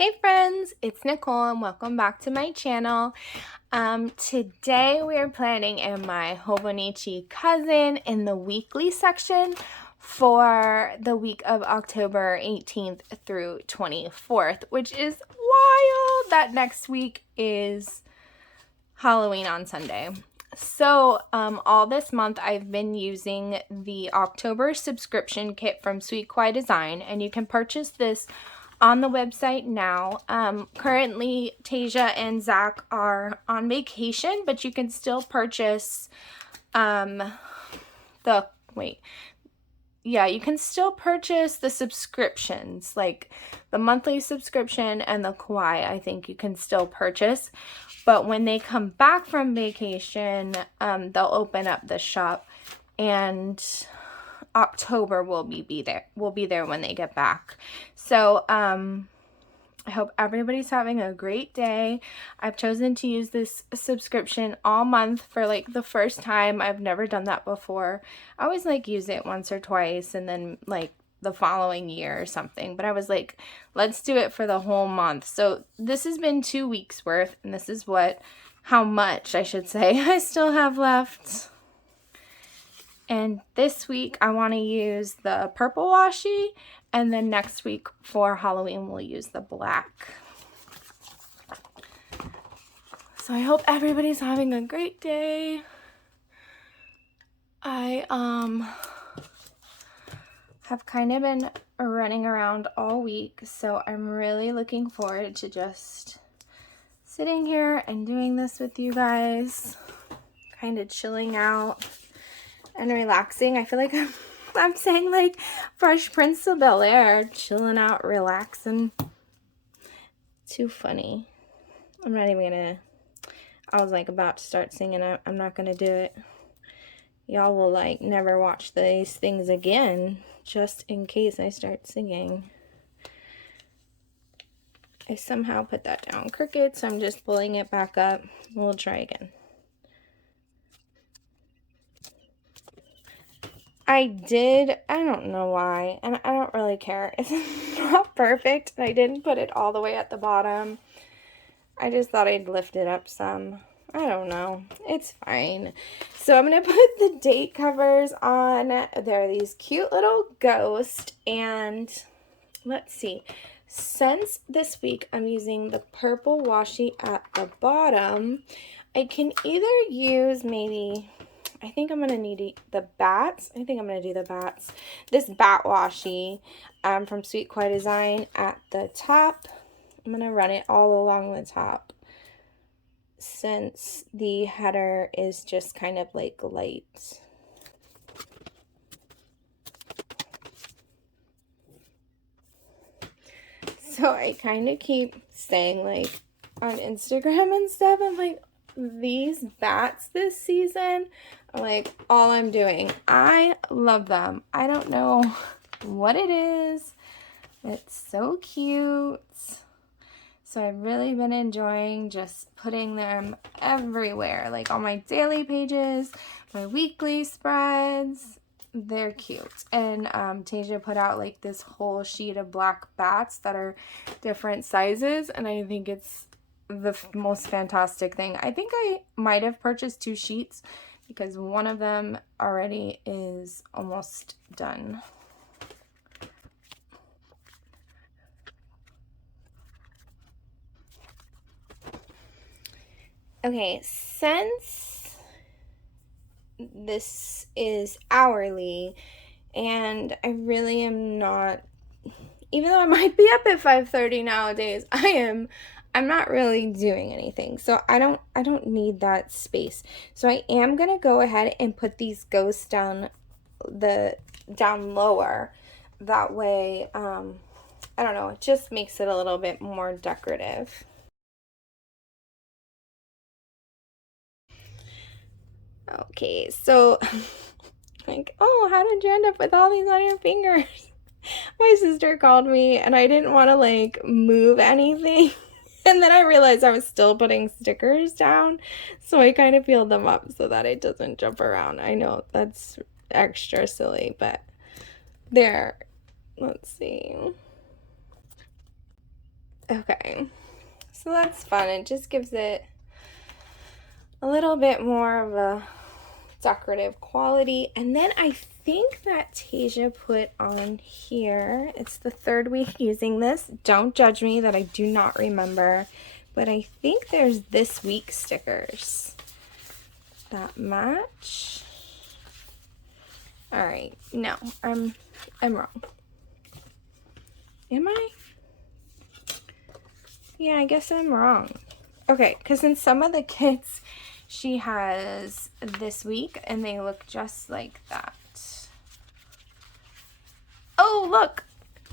Hey friends, it's Nicole and welcome back to my channel. Today we are planning in my Hobonichi Cousin in the weekly section for the week of October 18th through 24th, which is wild that next week is Halloween on Sunday. So all this month I've been using the October subscription kit from Sweet Kawaii Design, and you can purchase this on the website now. Currently Tasia and Zach are on vacation, but you can still purchase you can still purchase the subscriptions, like the monthly subscription and the Kawaii, I think you can still purchase. But when they come back from vacation, they'll open up the shop, and October will be there when they get back. So I hope everybody's having a great day. I've chosen to use this subscription all month for like the first time. I've never done that before. I always like use it once or twice and then like the following year or something, but I was like, let's do it for the whole month. So this has been 2 weeks worth, and this is how much I should say I still have left. And this week I want to use the purple washi, and then next week for Halloween we'll use the black. So I hope everybody's having a great day. I have kind of been running around all week, so I'm really looking forward to just sitting here and doing this with you guys, kind of chilling out and relaxing. I feel like I'm saying like Fresh Prince of Bel-Air, chilling out, relaxing. Too funny. I'm not even gonna, I was like about to start singing. I'm not gonna do it. Y'all will like never watch these things again, just in case I start singing. I somehow put that down crooked, so I'm just pulling it back up. We'll try again. I don't know why, and I don't really care. It's not perfect, and I didn't put it all the way at the bottom. I just thought I'd lift it up some. I don't know. It's fine. So I'm going to put the date covers on. There are these cute little ghosts, and let's see. Since this week I'm using the purple washi at the bottom, I can either use maybe, I think I'm going to need the bats. I think I'm going to do the bats. This bat washi from Sweet Kawaii Design at the top. I'm going to run it all along the top, since the header is just kind of like light. So I kind of keep saying like on Instagram and stuff, I'm like, these bats this season are like all I'm doing. I love them. I don't know what it is. It's so cute. So I've really been enjoying just putting them everywhere, like on my daily pages, my weekly spreads. They're cute. And Tasia put out like this whole sheet of black bats that are different sizes, and I think it's the most fantastic thing. I think I might have purchased 2 sheets because one of them already is almost done. Okay, since this is hourly, and I really am not, even though I might be up at 5:30 nowadays, I'm not really doing anything. So I don't need that space. So I am gonna go ahead and put these ghosts down lower. That way, I don't know, it just makes it a little bit more decorative. Okay, so like, oh, how did you end up with all these on your fingers? My sister called me and I didn't want to like move anything. And then I realized I was still putting stickers down. So I kind of peeled them up so that it doesn't jump around. I know that's extra silly, but there. Let's see. Okay, so that's fun. It just gives it a little bit more of a decorative quality. And then I think that Tasia put on here, it's the third week using this. Don't judge me that I do not remember, but I think there's this week stickers that match. All right, no, I'm wrong. Am I? Yeah, I guess I'm wrong. Okay, because in some of the kits, she has this week, and they look just like that. Oh, look!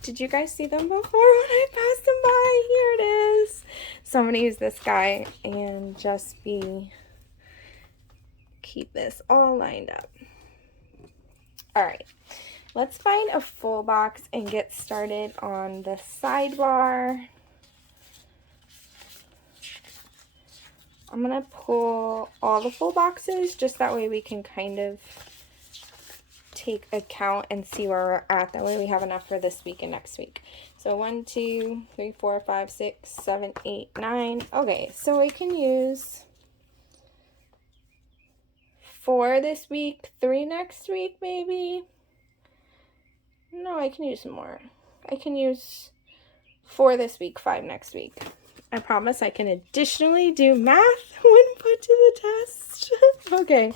Did you guys see them before when I passed them by? Here it is. So I'm going to use this guy and just keep this all lined up. All right, let's find a full box and get started on the sidebar. I'm going to pull all the full boxes, just that way we can kind of take account and see where we're at. That way we have enough for this week and next week. So 1, 2, 3, 4, 5, 6, 7, 8, 9. Okay, so we can use 4 this week, 3 next week maybe. No, I can use some more. I can use 4 this week, 5 next week. I promise I can additionally do math when put to the test. Okay.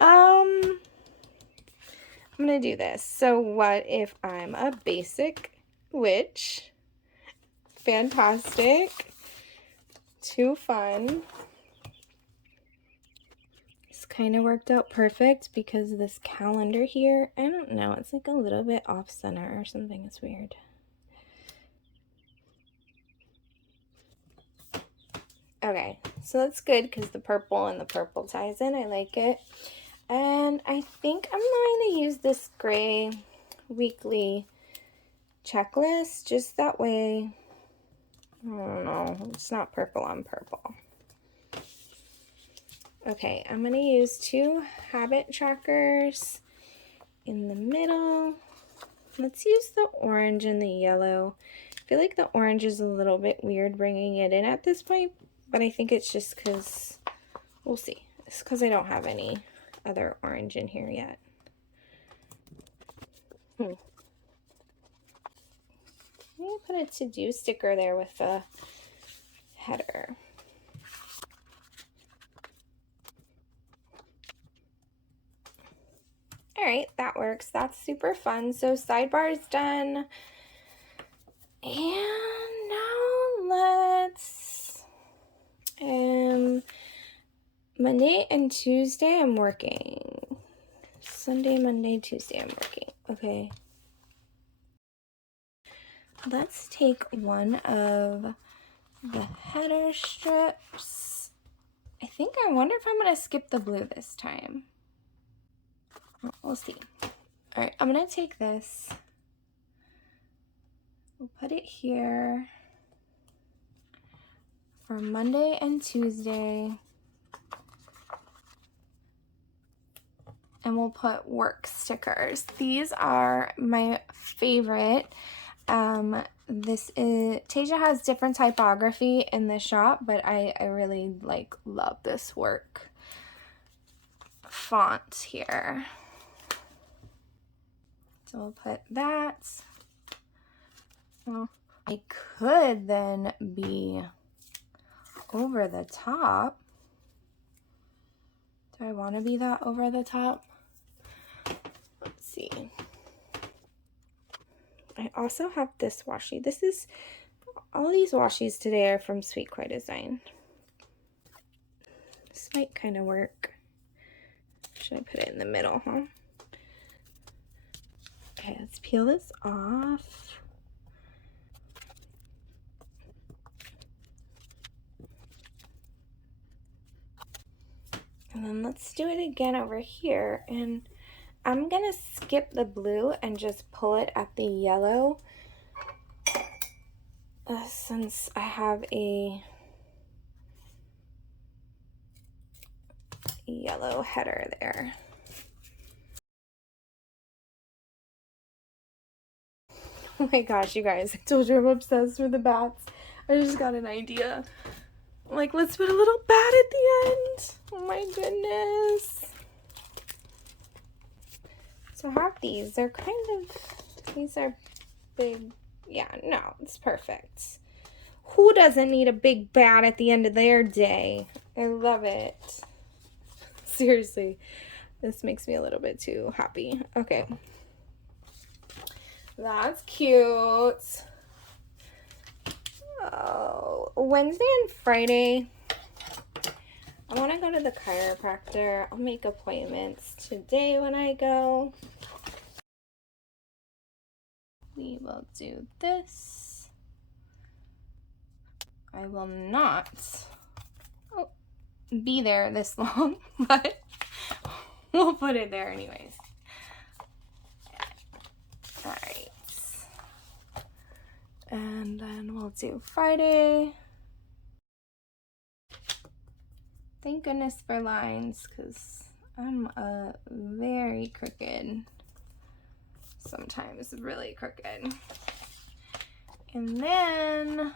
I'm gonna do this. So what if I'm a basic witch? Fantastic. Too fun. This kind of worked out perfect because this calendar here, I don't know, it's like a little bit off center or something. It's weird. Okay, so that's good because the purple ties in. I like it. And I think I'm going to use this gray weekly checklist, just that way, I don't know, it's not purple on purple. Okay, I'm going to use 2 habit trackers in the middle. Let's use the orange and the yellow. I feel like the orange is a little bit weird bringing it in at this point, but I think it's just because, we'll see. It's because I don't have any other orange in here yet. Let me put a to-do sticker there with the header. All right, that works. That's super fun. So sidebar is done. And now let's, Monday and Tuesday I'm working. Sunday, Monday, Tuesday I'm working. Okay. Let's take one of the header strips. I wonder if I'm going to skip the blue this time. We'll see. All right, I'm going to take this. We'll put it here for Monday and Tuesday. And we'll put work stickers. These are my favorite. Tasia has different typography in the shop, but I really love this work font here. So we'll put that. Well, I could then be over the top. Do I want to be that over the top? Let's see. I also have this washi. All these washi's today are from Sweet Kawaii Design. This might kind of work. Should I put it in the middle, huh? Okay, let's peel this off. And then let's do it again over here. And I'm gonna skip the blue and just pull it at the yellow since I have a yellow header there. Oh my gosh, you guys, I told you I'm obsessed with the bats. I just got an idea. I'm like, let's put a little bat at the end. Oh my goodness. So I have these. They're kind of, these are big. Yeah, no, it's perfect. Who doesn't need a big bat at the end of their day? I love it. Seriously, this makes me a little bit too happy. Okay. That's cute. Oh, Wednesday and Friday, I want to go to the chiropractor. I'll make appointments today when I go. We will do this. I will not be there this long, but we'll put it there anyways. All right. And then we'll do Friday. Thank goodness for lines, because I'm very crooked. Sometimes really crooked. And then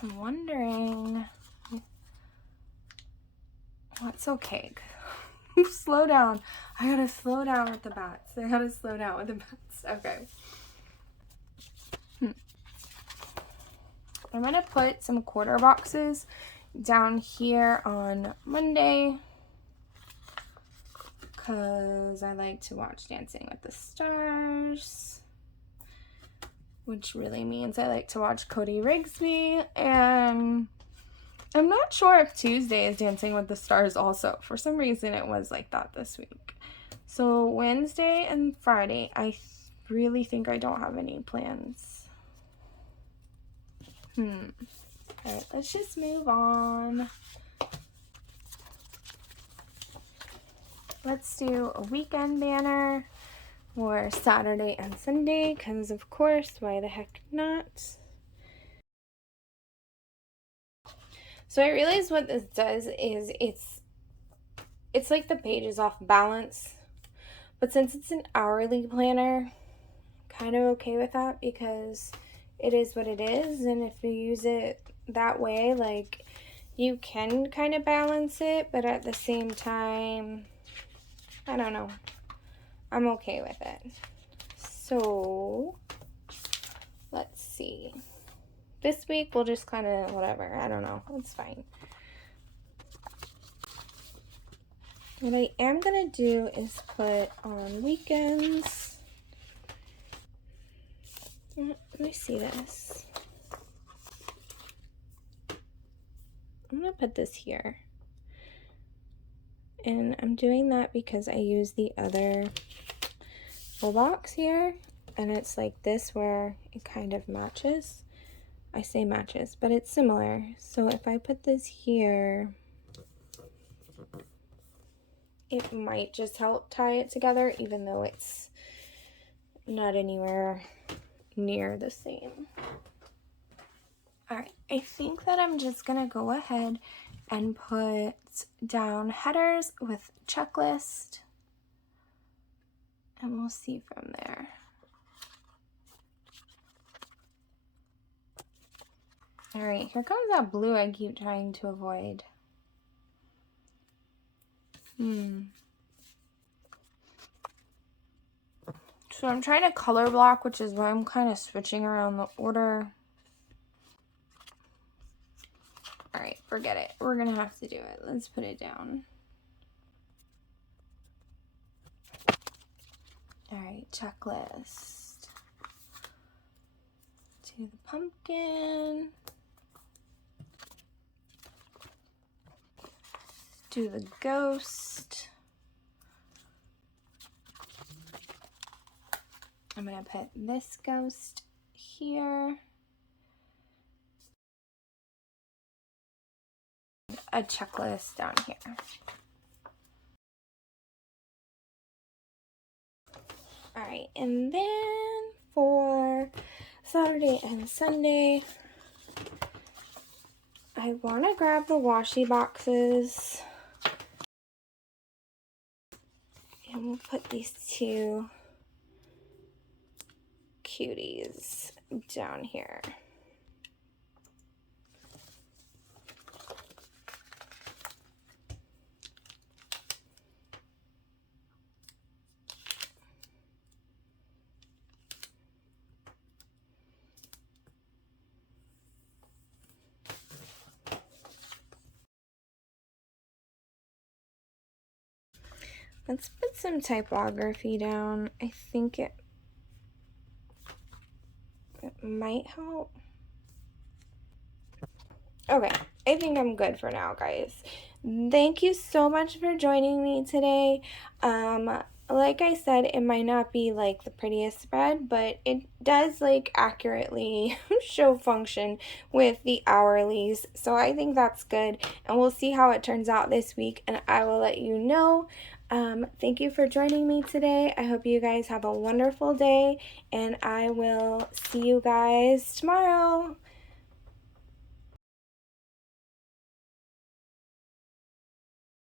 I'm wondering what's okay. Slow down. I gotta slow down with the bats. Okay. I'm gonna put some quarter boxes down here on Monday because I like to watch Dancing with the Stars, which really means I like to watch Cody Rigsby, and I'm not sure if Tuesday is Dancing with the Stars also. For some reason it was like that this week. So Wednesday and Friday, I really think I don't have any plans. Alright, let's just move on. Let's do a weekend banner for Saturday and Sunday, because of course, why the heck not? So I realized what this does is it's like the page is off balance, but since it's an hourly planner, I'm kind of okay with that because it is what it is, and if you use it that way, like, you can kind of balance it, but at the same time, I don't know, I'm okay with it. So let's see, this week we'll just kind of whatever, I don't know, it's fine. What I am gonna do is put on weekends, let me see this. I'm gonna put this here, and I'm doing that because I use the other full box here, and it's like this where it kind of matches. I say matches, but it's similar. So if I put this here, it might just help tie it together, even though it's not anywhere near the same. All right, I think that I'm just gonna go ahead and put down headers with checklist, and we'll see from there. All right, here comes that blue I keep trying to avoid. So I'm trying to color block, which is why I'm kind of switching around the order. All right, forget it. We're gonna have to do it. Let's put it down. All right, checklist. Do the pumpkin. Do the ghost. I'm gonna put this ghost here. A checklist down here. All right, and then for Saturday and Sunday, I want to grab the washi boxes, and we'll put these two cuties down here. Let's put some typography down. I think it might help. Okay, I think I'm good for now, guys. Thank you so much for joining me today. Like I said, it might not be like the prettiest spread, but it does like accurately show function with the hourlies. So I think that's good, and we'll see how it turns out this week, and I will let you know. Thank you for joining me today. I hope you guys have a wonderful day, and I will see you guys tomorrow.